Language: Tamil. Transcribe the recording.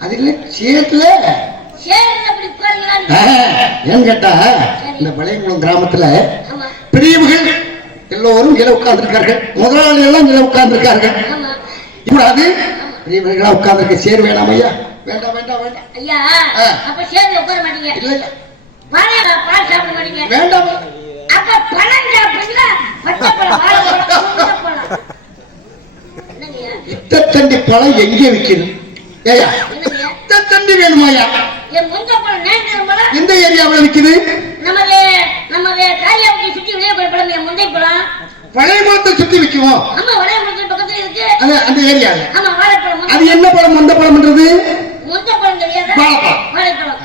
அது சேத்துல. ஏன் கேட்டா இந்த பழையங்குளம் கிராமத்துல பிரிவுகள் எல்லோரும் இல உட்கார்ந்துருக்கார்கள். முதலாளி எல்லாம் நில உட்கார்ந்துருக்கார்கள் இப்படி பெரியவர்களா உட்கார்ந்திருக்க சேர் வேணாம் ஐயா. வேண்டாம் வேண்டாம் வேண்டாம். ஐயா. அப்ப சேர்ல உட்கார மாட்டீங்க. இல்ல இல்ல. பால் பால் சாப்பிட மாட்டீங்க. வேண்டாம். அப்ப பழம் சாப்பிடுங்களா பச்சை பழம் வாழைப்பழம் பழம் இத்தத்தண்டி பழம் எங்க ஏயா இத்தத்தண்டி வேணுமாயா எந்த ஏரியாவுல விக்குது நமது நமது காரியாவுக்கு சுற்றி விளைய பழம் என் முந்தை பழம் பழைய மரத்தை சுத்தி விக்குமோ ஆமா வளைய முந்திரி பக்கத்துல இருக்கு. அந்த ஏரியால ஆமா வாழைப்பழம். அது என்ன பழம் மந்த பழம்ன்றது வாழைப்பழம்.